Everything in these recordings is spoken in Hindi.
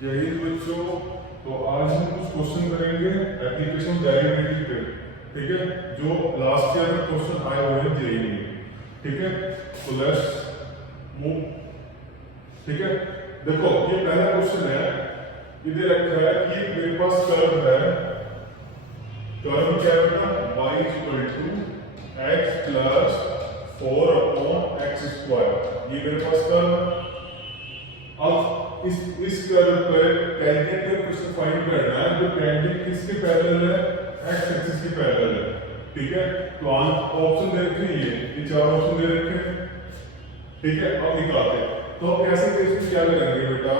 जय हिंद बच्चों। तो आज हम कुछ क्वेश्चन करेंगे एप्लीकेशन डेरिवेटिव पे, ठीक है, जो लास्ट ईयर में क्वेश्चन आए हुए हैं जेईई में, ठीक है। तो लेट्स मूव, ठीक है। देखो ये पहला क्वेश्चन है, इधर रखा है कि मेरे पास कर्व है, कर्व क्या है बेटा, y equal to x plus 4 upon x square, ये मेरे पास कर्व है। अब इस कर्व पे टेंजेंट का क्वेश्चन फाइंड करना है, तो टेंजेंट किसके पैरेलल है, x एक्सिस के पैरेलल है, ठीक है। तो ऑप्शन दे रखे हैं, ये चार ऑप्शन दे रखे हैं, ठीक है। अब निकालते हैं। तो अब ऐसे केस में क्या करेंगे बेटा,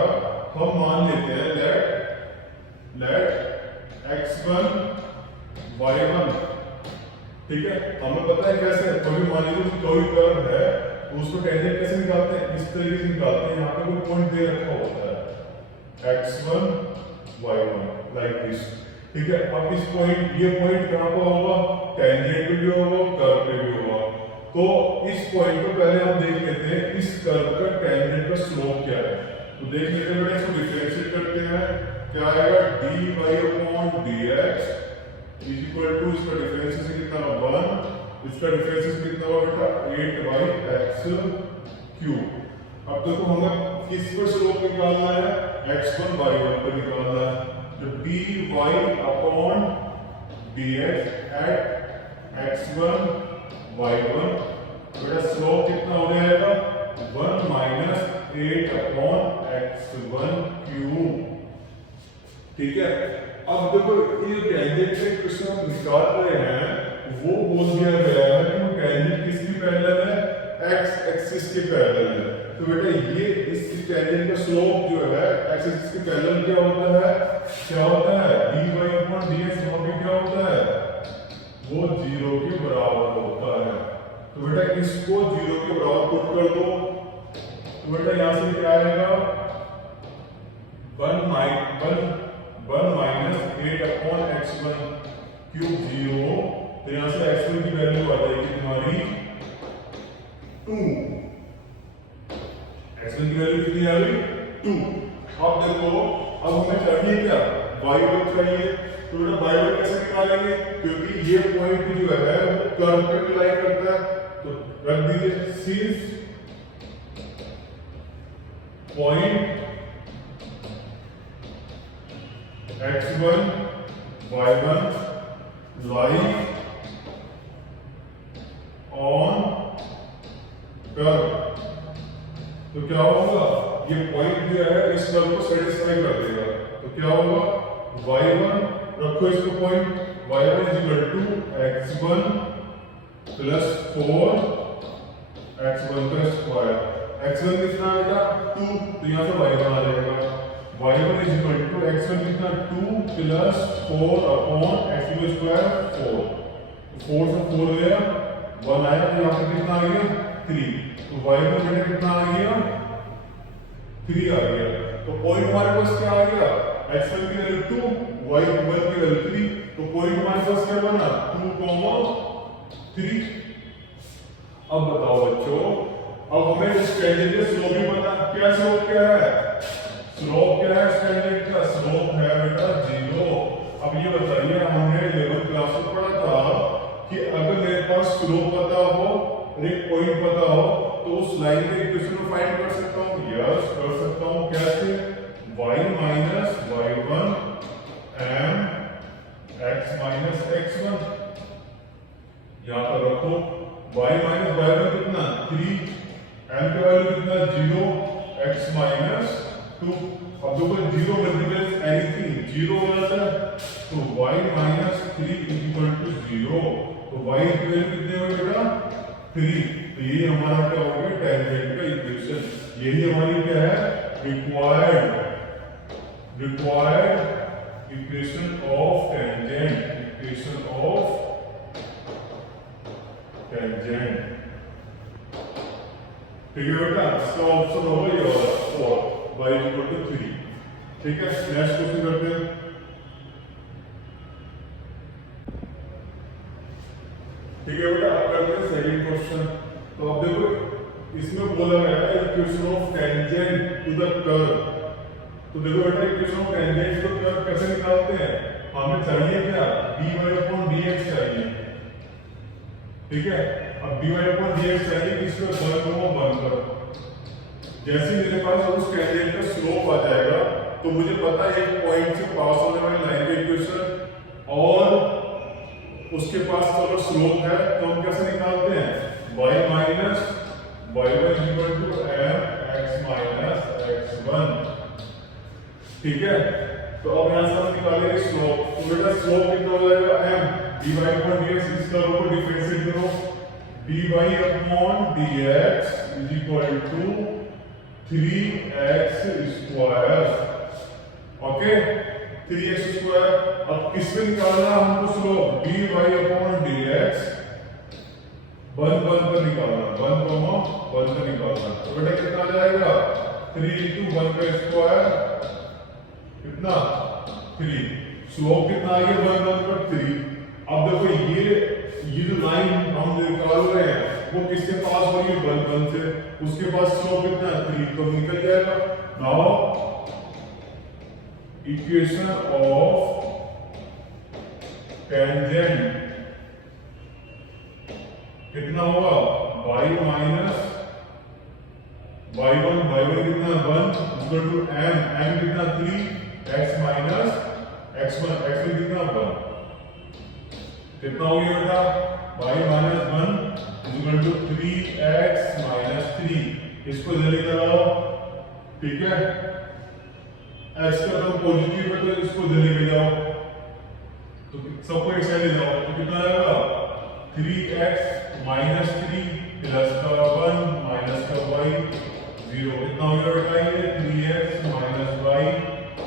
हम मान लेते हैं लेट x1 y1, ठीक है। हमें पता है कैसे, कभी मान लीजिए कोई कर्व है उसको टेंजेंट कैसे निकालते हैं, इस तरीके से निकालते हैं। यहाँ पे कोई पॉइंट दे रखा होता है x1 y1 लाइक दिस, ठीक है। अब इस पॉइंट, ये पॉइंट कहाँ पर होगा, टेंजेंट पे भी होगा, कर्व पे भी होगा। तो इस पॉइंट को पहले हम देख लेते हैं, इस कर्व का टेंजेंट का स्लोप क्या है। तो देख लेते हैं बेटा, इसको डिफरेंशिएट करते हैं, क्या आएगा, dy upon dx is equal to, इसका डिफरेंस से कितना 1, इसका डिफरेंस कितना होगा बेटा 8/x³। अब देखो हमें किस पर स्लोप निकालना है, x1 y1 पर निकालना है। तो dy upon dx eight x1 y1, बेटा स्लोप कितना हो जाएगा 1 माइनस 8 अपॉन x1³, ठीक है। अब देखो ये टेंजेंट से क्वेश्चन हम निकाल रहे हैं, वो बोल दिया गया है कि वो टेंजेंट किसकी पैरेलल है, x एक्सिस के पैरेलल है। तो बेटा ये इस टेंजेंट का स्लोप जो है x एक्सिस के पैरेलल क्या होता है, dy अपॉन dx, वहां पे क्या होता है, वो 0 के बराबर होता है। तो बेटा इसको 0 के बराबर पुट कर दो, तो बेटा यहां से क्या आएगा 1 माइनस 8 अपॉन x1³ 0। तो यहां से x1 की वैल्यू आ जाएगी तुम्हारी 2, x1 की वैल्यू कितनी आ गई 2। अब देखो, अब हमें चाहिए क्या, y1 चाहिए। तो बेटा y1 कैसे निकालेंगे, क्योंकि ये पॉइंट जो है वो कर्व पे लाई करता है। तो रख दीजिए, since point x1 y1 lie on curve, तो क्या होगा, ये पॉइंट जो है इस कर्व को सेटिस्फाई कर देगा। तो क्या होगा, y1 रखो इसको point, y1 is equal to x1 plus 4 x1 का स्क्वायर, x1 कितना आएगा 2, तो यहाँ से y1 आ जाएगा, y1 is equal to x1 कितना 2 प्लस 4 अपॉन x2 स्क्वायर 4, 4 से 4 गया 1 आया, तो यहाँ पे कितना आ गया 3। तो y1 बेटा कितना आ गया 3 आ गया। तो पॉइंट हमारे पास क्या आ गया, x1 की वैल्यू 2, y1 की वैल्यू 3। तो पॉइंट हमारे पास क्या बना 2,3। अब बताओ बच्चों, अब हमें इस टेंजेंट का स्लोप भी पता, क्या स्लोप क्या है, स्लोप क्या है टेंजेंट का, स्लोप है बेटा 0। अब ये बताइए, हमने 11th क्लास में पढ़ा था कि अगर मेरे पास स्लोप पता हो और एक पॉइंट पता हो, तो उस लाइन के इक्वेशन को फाइंड कर सकता हूं। यस कर सकता हूं, कैसे, y minus y1 m x minus x1, यहां पर रखो y माइनस y1 कितना 3, m की वैल्यू कितना 0, x माइनस 2। अब देखो 0 मल्टीप्लाइज एनीथिंग 0 हो जाता है, तो y minus 3 is equal to 0। तो y की वैल्यू कितनी होगी बेटा 3। तो ये हमारा क्या हो गया टेंजेंट का इक्वेशन, यही हमारी क्या है required equation of tangent, equation of tangent, ठीक है बेटा। इसका ऑप्शन होगा ये वाला 4, y इक्वल टू 3, ठीक है। नेक्स्ट क्वेश्चन करते हैं, ठीक है बेटा। अब करते हैं सेकंड क्वेश्चन। तो अब देखो इसमें बोला गया है equation of tangent to the curve, तो देखो बेटा इक्वेशन ऑफ टेंजेंट को कैसे निकालते हैं, हमें चाहिए क्या, dy/dx चाहिए, ठीक है। अब dy/dx चाहिए किसको, कर्व को बंद करो। जैसे मेरे पास उस टेंजेंट का स्लोप आ जाएगा तो मुझे पता है एक पॉइंट से पास होने वाली लाइन का इक्वेशन और उसके पास चलो स्लोप है, तो हम कैसे निकालते हैं, y minus y1 equal to mx minus x1, ठीक है। तो अब यहां से हम निकालेंगे स्लोप, तो बेटा स्लोप कितना हो जाएगा, m dy/dx, इस कर्व को डिफरेंशिएट करो, dy/dx is equal to 3x square, okay 3x square. अब किसमें निकालना है हमको स्लोप, dy/dx बंद कर निकालना, बंद कर निकालना, तो बेटा कितना आ जाएगा, 3 × 1 का स्क्वायर कितना 3, स्लोप कितना आ गया 1 पर 3। अब देखो ये जो लाइन हम निकाल रहे हैं वो किसके पास हो रही है, 1 से, उसके पास स्लोप कितना है 3, तो निकल जाएगा। नाउ इक्वेशन ऑफ टेंजेंट कितना होगा, y माइनस y1 कितना 1 इक्वल टू m कितना 3, x माइनस x1 कितना 1, कितना हो गया बेटा, y minus 1 equal to 3x minus 3, इसको जल्दी कराओ, ठीक है। x का तो पॉजिटिव है तो इसको जल्दी ले जाओ, तो सबको एक साइड ले जाओ, तो कितना आएगा 3x माइनस 3 प्लस का 1 माइनस का y 0, कितना हो गया बेटा ये 3x minus y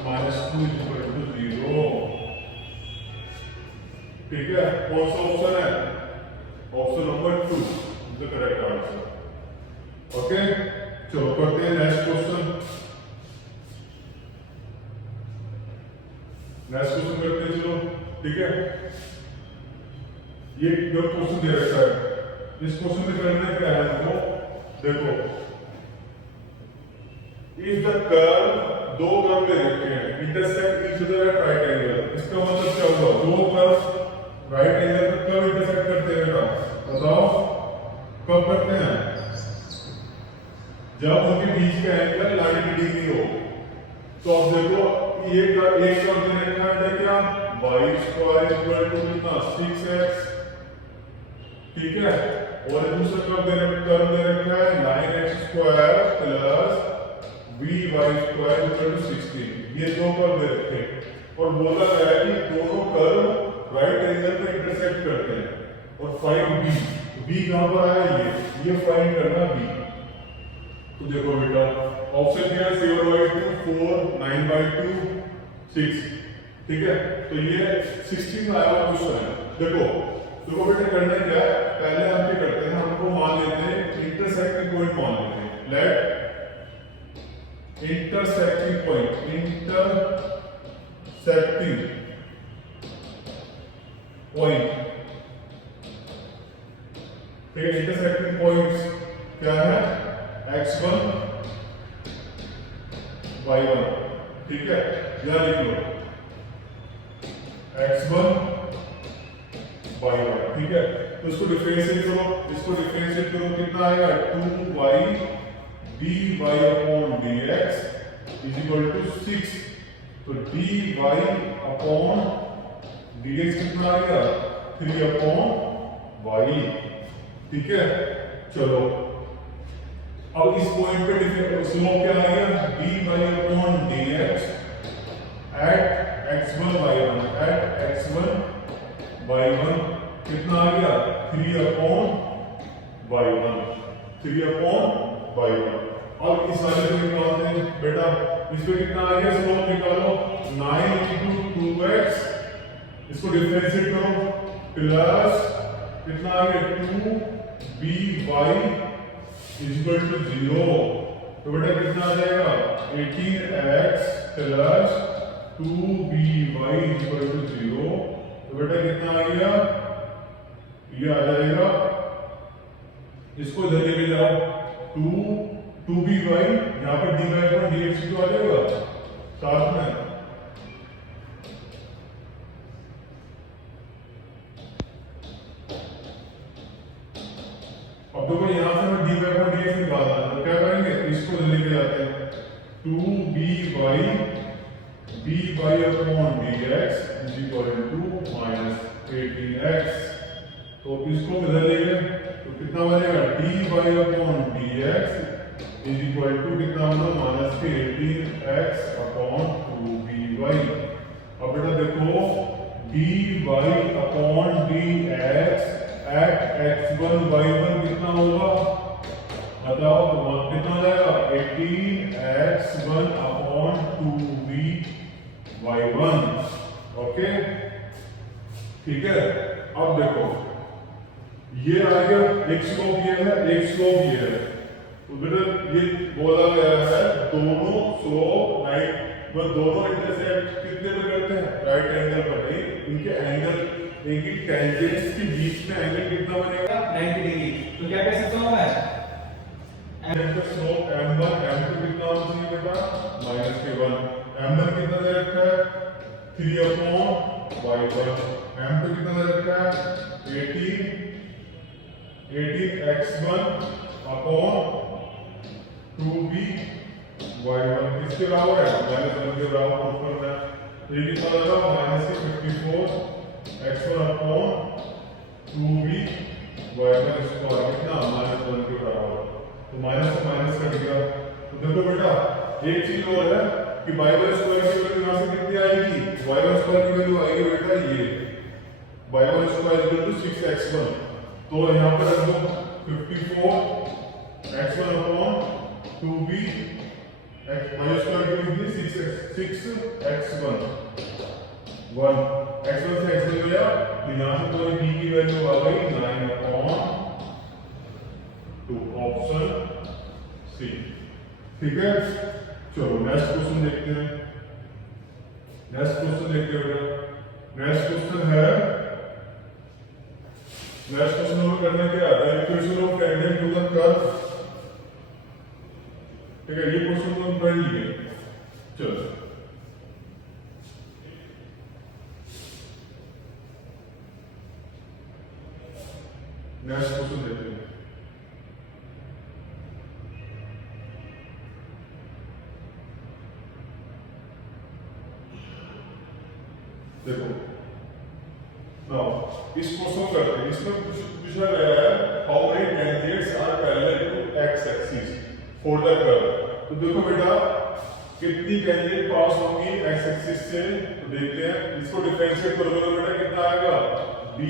minus 2 equal to 0, ठीक है। कौन सा ऑप्शन है, option number 2 is the correct answer, okay. चलो करते हैं नेक्स्ट क्वेश्चन, करते हैं, चलो ठीक है। ये जो क्वेश्चन दे रखा है, इस क्वेश्चन में करना क्या है हमको, देखो इफ द कर्व, दो कर्व दे रखे हैं, intersect each other at right angle, इसका मतलब क्या हुआ, दो कर्व राइट एंगल पे कब इंटरसेक्ट करते हैं बेटा, बताओ कब करते हैं, जब उनके बीच का एंगल 90 डिग्री हो। तो अब देखो एक कर्व दे रखा है क्या, y² इक्वल टू कितना 6x, ठीक है, और दूसरा कर्व दे रखा है 9x² plus vy² equal to 16, ये दो कर्व दे रखे और बोला गया है कि दोनों कर्व राइट एंगल पे इंटरसेक्ट करते हैं और फाइंड b कहां पर आया, ये फाइंड करना b। तो देखो बेटा ऑप्शन दिया 7/2 4 9/2 6, ठीक है, तो ये 16 आया हुआ क्वेश्चन है। देखो बेटा करना क्या है, पहले हम क्या करते हैं, हमको मान लेते हैं इंटरसेक्टिंग पॉइंट मान लेते हैं, लेट इंटरसेक्टिंग पॉइंट, ठीक है। इंटरसेक्टिंग पॉइंट्स क्या है, x1 y1, ठीक है, यहां लिख लो x1 y1, ठीक है। तो इसको डिफरेंशिएट करो, कितना आएगा 2y dy/dx is equal to 6, तो dy/dx कितना आएगा 3/y, ठीक है। चलो अब इस पॉइंट पे स्लोप क्या आएगा, dy/dx एट x1 y1 कितना आ गया 3/y1। अब इस वाले को निकालते हैं बेटा, इसमें कितना आ गया स्लोप निकालो 9 × 2x, इसको डिफरेंशिएट करो प्लस कितना आ गया 2by इक्वल टू 0, तो बेटा कितना आ जाएगा 18x plus 2by equal to 0, तो बेटा कितना आ गया, ये आ जाएगा, इसको इधर लेके जाओ 2by, यहाँ पे dy/dx तो आ जाएगा साथ में अब देखो यहाँ से हमें dy अपॉन dx निकालना है, तो क्या करेंगे, इसको लेके जाते हैं 2by upon dx is equal to minus 18x। तो इसको किधर ले गए तो कितना बनेगा, dy upon dx is equal to कितना होगा, माइनस 18x अपॉन 2by। अब बेटा देखो dy upon dx eight x1 y1 कितना होगा, बताओ कितना हो जाएगा, 18x1 upon 2b y1। Okay ठीक है। अब देखो ये आ गया, एक स्लोप ये है, एक स्लोप ये है, तो बेटा ये बोला गया है दोनों स्लोप राइट, दोनों इंटरसेक्ट कितने पे करते हैं, राइट एंगल पर, नहीं इनके एंगल, इनकी टेंजेंट्स के बीच में एंगल कितना बनेगा, 90 डिग्री। तो क्या कह सकता हूं मैं, इनका स्लोप m1 m2 कितना होना चाहिए बेटा, -k1। m1 कितना दे रखा है, 3 अपॉन y1। m2 कितना दे रखा है, 18x1 अपॉन 2b y1 किसके बराबर है, -1 के बराबर ऊपर है, ये कितना होगा, -54 x1 upon 2b y1 square कितना, -1 के बराबर। तो माइनस से माइनस कटेगा। तो देखो बेटा एक चीज और है कि y1 स्क्वायर की वैल्यू यहां से कितनी आएगी, y1 स्क्वायर की वैल्यू आएगी बेटा ये y1 square equal to 6x1। तो यहां पर रख दो 54 x1 upon 2b y square की वैल्यू 6x1 1 x1 से x1 गया, तो यहां से तो b की वैल्यू आ गई 9 अपॉन 2, ऑप्शन सी। ठीक है, चलो नेक्स्ट क्वेश्चन देखते हैं। नेक्स्ट क्वेश्चन देखते हैं। नेक्स्ट क्वेश्चन है, नेक्स्ट क्वेश्चन में करने क्या आता है, equation of tangent to the curve. ठीक है, ये क्वेश्चन तो हम पढ़ लिए। चलो नेक्स्ट क्वेश्चन देखते हैं। देखो नाउ इस क्वेश्चन करते हैं, इसमें पूछा गया है how many tangents are parallel to x axis for the curve. तो देखो बेटा कितनी टेंजेंट पास होंगी एक्स एक्सिस से, तो देखते हैं। इसको डिफरेंशिएट करोगे तो बेटा कितना आएगा, dy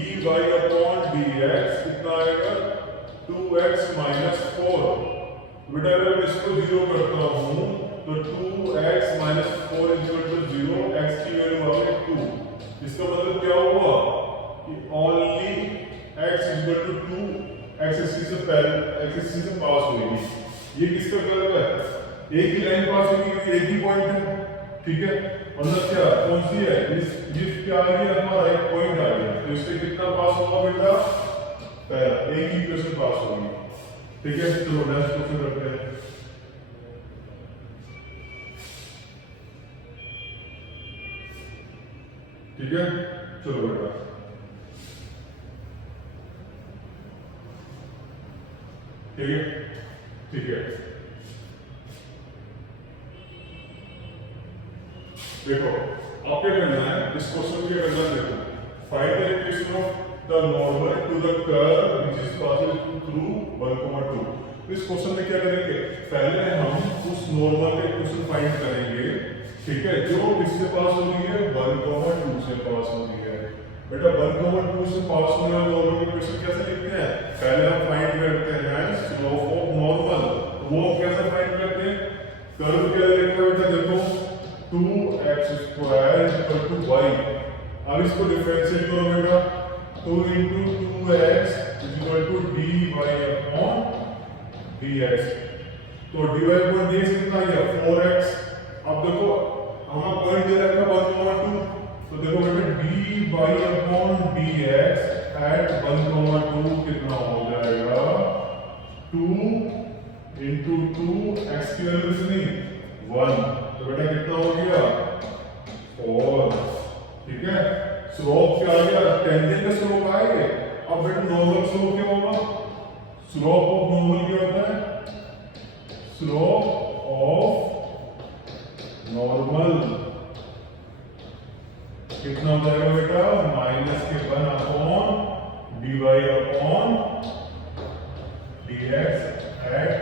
अपॉन dx कितना आएगा, 2x माइनस 4। बेटा अगर मैं इसको 0 करता हूं तो 2x minus 4 equal to 0, x की वैल्यू आ गई 2। इसका मतलब क्या हुआ कि only x equal to 2 x axis से पैरेलल, x एक्सिस से पास होगी। ये किसका कर्व है, एक ही लाइन पास होगी क्योंकि एक ही पॉइंट है। ठीक है, मतलब क्या कौन सी है, इस क्या आ गया हमारा एक पॉइंट आ गया, तो इससे कितना पास होगा बेटा, पहला एक ही इक्वेशन पास होगी। ठीक है, चलो नेक्स्ट क्वेश्चन करते हैं। ठीक है, चलो बेटा ठीक है, ठीक है। देखो अब क्या करना है, इस क्वेश्चन क्या करना है, देखो find the equation of the normal to the curve which is passing through 1,2। तो इस क्वेश्चन में क्या करेंगे, पहले हम उस नॉर्मल का इक्वेशन फाइंड करेंगे। ठीक है, जो किससे पास हो रही है, 1,2 से पास हो रही है। बेटा 1,2 से पास होने वाले नॉर्मल का इक्वेशन कैसे लिखते हैं, पहले हम फाइंड करते हैं स्लोप ऑफ नॉर्मल। वो कैसे फाइंड करते हैं, कर्व क्या लिखा है बेटा, देखो 2x square equal to y। अब इसको डिफरेंशिएट करो बेटा, 2 into 2x is equal to dy upon dx। तो dy upon dx कितना आ गया, 4x। अब देखो हमारा पॉइंट दे रखा है 1,2, तो देखो बेटा dy upon dx at 1,2 कितना हो जाएगा, 2 into 2 x की वैल्यू कितनी 1, तो बेटा कितना हो गया 4, ठीक है। स्लोप क्या आ गया, टेंजेंट का स्लोप आएगा। अब बेटा नॉर्मल स्लोप क्या होगा, स्लोप ऑफ नॉर्मल क्या होता है, स्लोप ऑफ नॉर्मल कितना हो जाएगा बेटा, माइनस के 1 upon dy upon dx at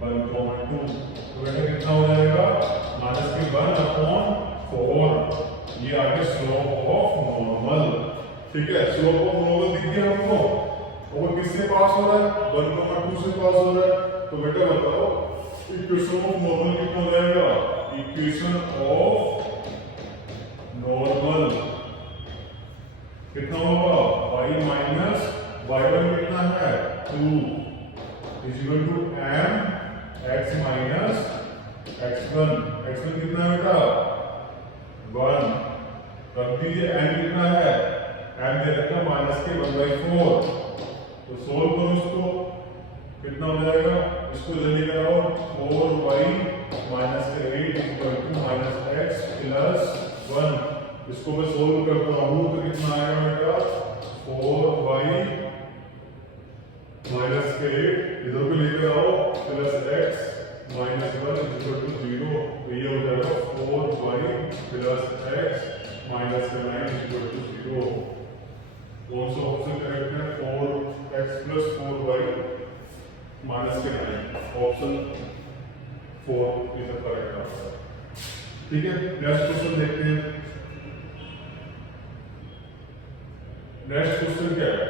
1,2। तो बेटा कितना हो जाएगा, माइनस के 1 अपॉन 4। ये आ गया स्लोप ऑफ नॉर्मल, ठीक है। स्लोप ऑफ नॉर्मल दिख गया हमको, और वो किससे पास हो रहा है, 1,2 से पास हो रहा है। तो बेटा बताओ इक्वेशन ऑफ नॉर्मल कितना हो जाएगा, इक्वेशन ऑफ नॉर्मल कितना होगा, y माइनस y1 कितना है 2 is equal to m x minus x1। x1 कितना है बेटा 1, रख दीजिए n कितना है, m दे रखा माइनस के 1/4। तो सोल्व करो इसको, कितना हो जाएगा, इसको जल्दी कराओ, 4y माइनस के 8 is equal to minus x plus 1। इसको मैं सोल्व करता हूं तो कितना आएगा बेटा, 4y माइनस के 8 इधर को लेकर आओ plus x minus 1 is equal to 0। तो ये हो जाएगा 4y प्लस x माइनस के 9 इज इक्वल टू 0। कौन सा ऑप्शन करेक्ट है, 4x प्लस 4y माइनस के 9, option 4 is the correct answer, ठीक है। नेक्स्ट क्वेश्चन देखते हैं। नेक्स्ट क्वेश्चन क्या है,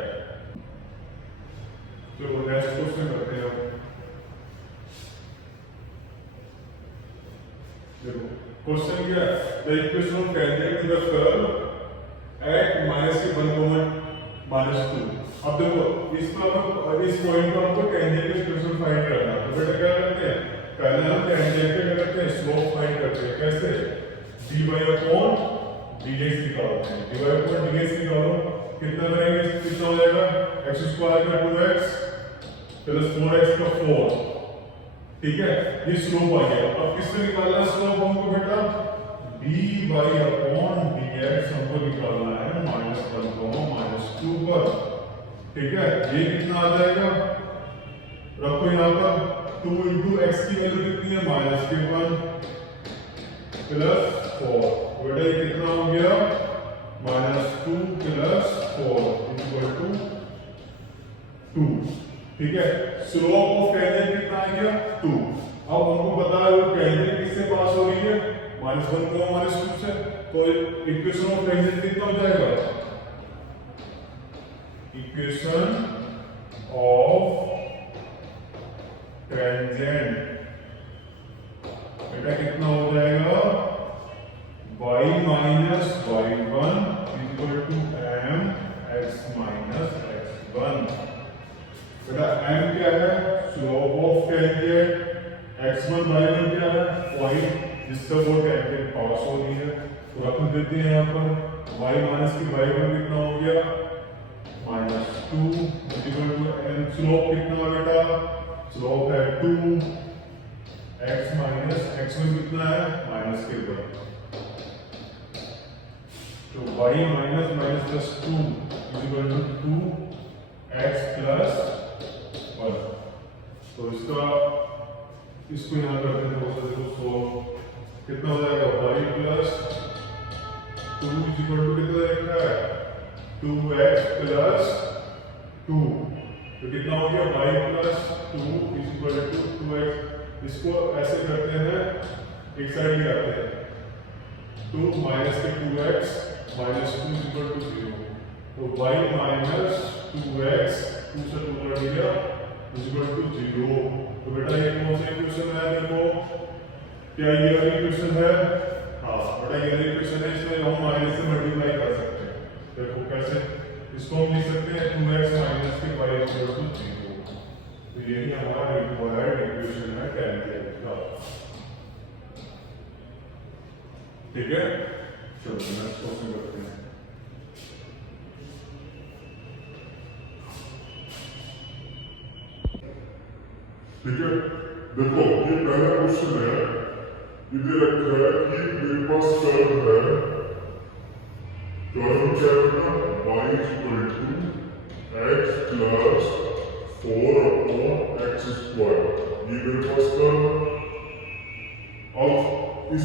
चलो नेक्स्ट क्वेश्चन करते हैं। देखो क्वेश्चन क्या है, the equation of tangent to the curve at minus के 1,-2। अब देखो इस पर इस पॉइंट पर हमको टेंजेंट की इक्वेशन फाइंड करना है। तो बेटा क्या करते हैं, पहले हम टेंजेंट का क्या करते हैं, स्लोप फाइंड करते हैं। कैसे, dy अपॉन dx निकालते हैं। dy अपॉन dx निकालो, कितना करेंगे, कितना हो जाएगा, x स्क्वायर का 2x प्लस 4x का 4, ठीक है। ये स्लोप आ गया। अब किससे निकालना है स्लोप हमको बेटा, dy अपॉन dx हमको निकालना है -1,-2 पर, ठीक है। ये कितना आ जाएगा, रखो यहाँ पर 2 इंटू एक्स की वैल्यू कितनी है, -1 प्लस 4। बेटा ये कितना हो गया, -2 प्लस 4 इक्वल टू 2, ठीक है। स्लोप ऑफ टेंजेंट कितना आ गया 2। अब हमको पता है वो टेंजेंट किससे पास हो रही है, -1, -2 से। तो इक्वेशन ऑफ टेंजेंट कितना हो जाएगा, इक्वेशन ऑफ टेंजेंट बेटा कितना हो जाएगा, y minus y1 equal to m x minus x1। बेटा m क्या है, slope of tangent, x1 y1 क्या है, पॉइंट जिससे वो टेंजेंट पास हो रही है। तो रख देते हैं यहाँ पर y माइनस की y1 कितना हो गया, -2 इक्वल टू m। स्लोप कितना है बेटा, स्लोप है 2, x माइनस x1 कितना है, माइनस के 1। तो y minus minus plus 2 equal to 2x plus 1। तो इसको यहाँ करते हैं, तो सोल्व कितना हो जाएगा, y प्लस 2 इक्वल टू कितना लिखा है, 2x प्लस 2। तो कितना हो गया, y plus 2 equal to 2x। इसको ऐसे करते हैं, एक साइड ले आते हैं, 2 माइनस के 2x माइनस 2 इक्वल टू 0। तो y माइनस 2x 2 से 2 कट गया इक्वल टू 0। तो बेटा ये कौन सा इक्वेशन है, देखो क्या ये वाली इक्वेशन है, हाँ बेटा ये वाली इक्वेशन है। इसमें हम माइनस से मल्टीप्लाई कर सकते हैं। देखो कैसे, इसको हम लिख सकते हैं 2x माइनस के y इक्वल टू 0। तो यही हमारा रिक्वायर्ड इक्वेशन है टेंजेंट का, ठीक है। चलो नेक्स्ट क्वेश्चन करते हैं। ठीक है, देखो ये पहला क्वेश्चन है इधर रखा है कि मेरे पास कर्व है, कर्व क्या होगा, y equal to x plus 4/x square, ये मेरे पास कर्व है। अब इस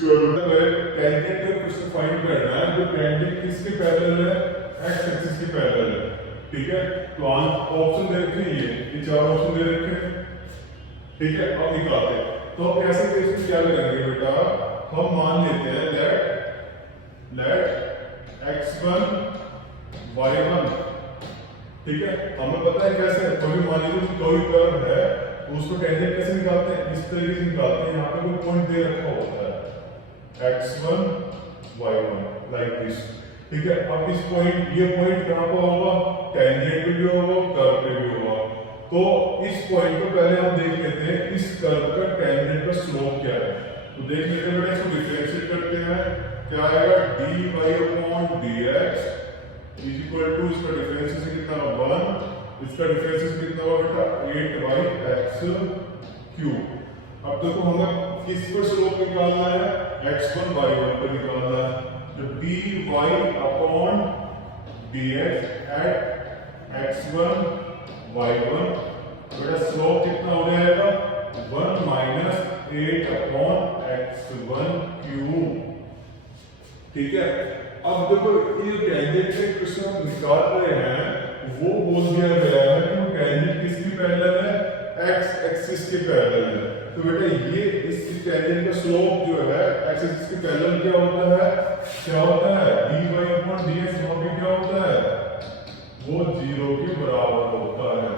कर्व में टेंजेंट को कुछ फाइंड करना है, तो टेंजेंट किसके पैरेलल है, x एक्सिस के पैरेलल है, ठीक है। तो ऑप्शन दे रखे हैं, ये चार ऑप्शन दे रखे हैं, ठीक है। अब निकालते हैं, तो अब ऐसे केस में क्या करेंगे बेटा, हम मान लेते हैं लेट x1 y1, ठीक है। हमें पता है कैसे, कभी मान लीजिए कोई कर्व है उसको टेंजेंट कैसे निकालते हैं, इस तरीके से निकालते हैं। यहाँ पे कोई पॉइंट दे रखा होता है x1 y1 लाइक दिस, ठीक है। अब इस पॉइंट, ये पॉइंट कहाँ पर होगा, टेंजेंट पे भी होगा, कर्व पे भी होगा। तो इस पॉइंट को पहले हम देख लेते हैं, इस कर्व का टेंजेंट का स्लोप क्या है। तो देख लेते हैं बेटा, इसको डिफरेंशिएट करते हैं, क्या आएगा, dy/dx इज इक्वल टू, इसका डिफरेंशिएशन कितना 1, इसका डिफरेंशिएशन कितना होगा बेटा 8/x³। अब देखो हमें किस पर स्लोप निकालना है, x1 y1 पर निकालना है। तो dy/dx एट x1 y1, बेटा स्लोप कितना हो जाएगा 1 माइनस 8/x1³, ठीक है। अब देखो ये टेंजेंट से क्वेश्चन हम निकाल रहे हैं, वो बोल दिया गया है कि वो टेंजेंट किसकी पैरेलल है, x एक्सिस के पैरेलल है। तो बेटा ये इस टेंजेंट का स्लोप जो है x एक्सिस के पैरेलल क्या होता है, dy/dx वहां पे क्या होता है, वो 0 के बराबर होता है।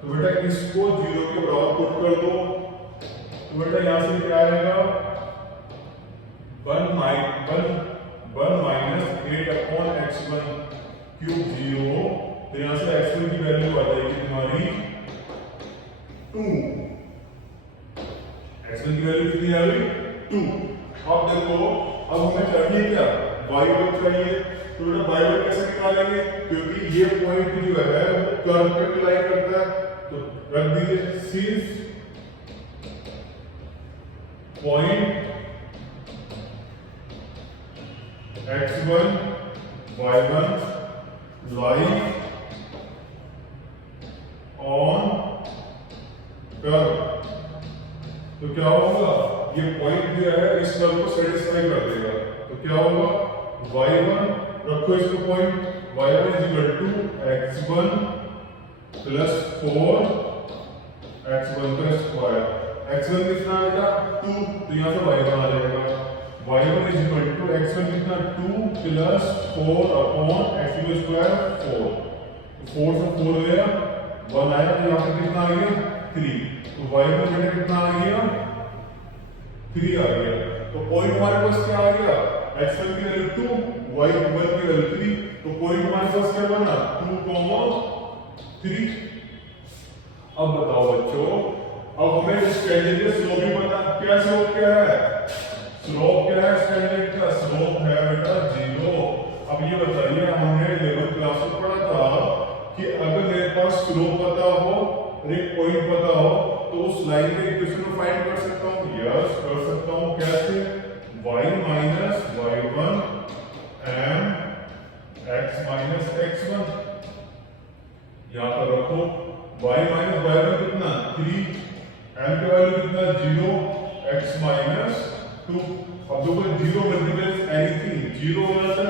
तो बेटा इसको 0 के बराबर पुट कर दो, तो बेटा यहां से क्या आएगा 1 माइनस 8/x1³ 0। तो यहां से x1 की वैल्यू आ जाएगी तुम्हारी 2, x1 की वैल्यू कितनी आ गई 2। अब देखो, अब हमें चाहिए क्या, y1 चाहिए। तो बेटा y1 कैसे निकालेंगे, क्योंकि ये पॉइंट जो है वो कर्व पे लाई करता है। तो रख दीजिए, since point x1 y1 lie on curve, तो क्या होगा, ये पॉइंट जो है इस कर्व को सेटिस्फाई कर देगा। तो क्या होगा, y1 रखो इसको point, y1 is equal to x1 plus 4x1 का स्क्वायर। x1 कितना आएगा 2, तो यहाँ से y1 आ जाएगा, y1 is equal to x1 कितना 2 प्लस 4/x2 स्क्वायर 4। 4 से 4 गया 1 आया, तो यहाँ पे कितना आ गया 3। तो y1 बेटा कितना आ गया 3 आ गया। तो पॉइंट हमारे पास क्या आ गया, x1 की वैल्यू 2, y1 की वैल्यू 3। तो पॉइंट हमारे पास क्या बना 2,3। अब बताओ बच्चों, अब हमें इस टेंजेंट का स्लोप भी पता, क्या स्लोप क्या है, स्लोप क्या है इस टेंजेंट का, स्लोप है बेटा 0। अब ये बताइए, हमने 11th क्लास में पढ़ा था कि अगर मेरे पास स्लोप पता हो और एक पॉइंट पता हो तो उस लाइन के इक्वेशन को फाइंड कर सकता हूं। यस, कर सकता हूं। कैसे, y minus y1 m x minus x1, यहां पर रखो y माइनस y1 कितना 3, m की वैल्यू कितना 0, x माइनस 2। अब देखो 0 मल्टीप्लाइज एनीथिंग 0 हो जाता है,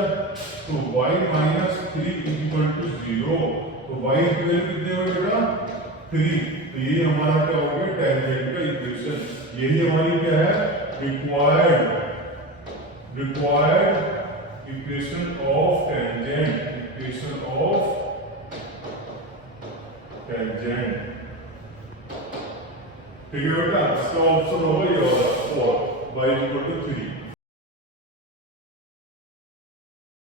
तो y minus 3 is equal to 0। तो y की वैल्यू कितनी होगी बेटा 3। तो ये हमारा क्या हो गया टेंजेंट का इक्वेशन। यही हमारी क्या है required equation of tangent, equation of tangent, ठीक है बेटा। इसका ऑप्शन होगा ये वाला 4, y इक्वल टू 3।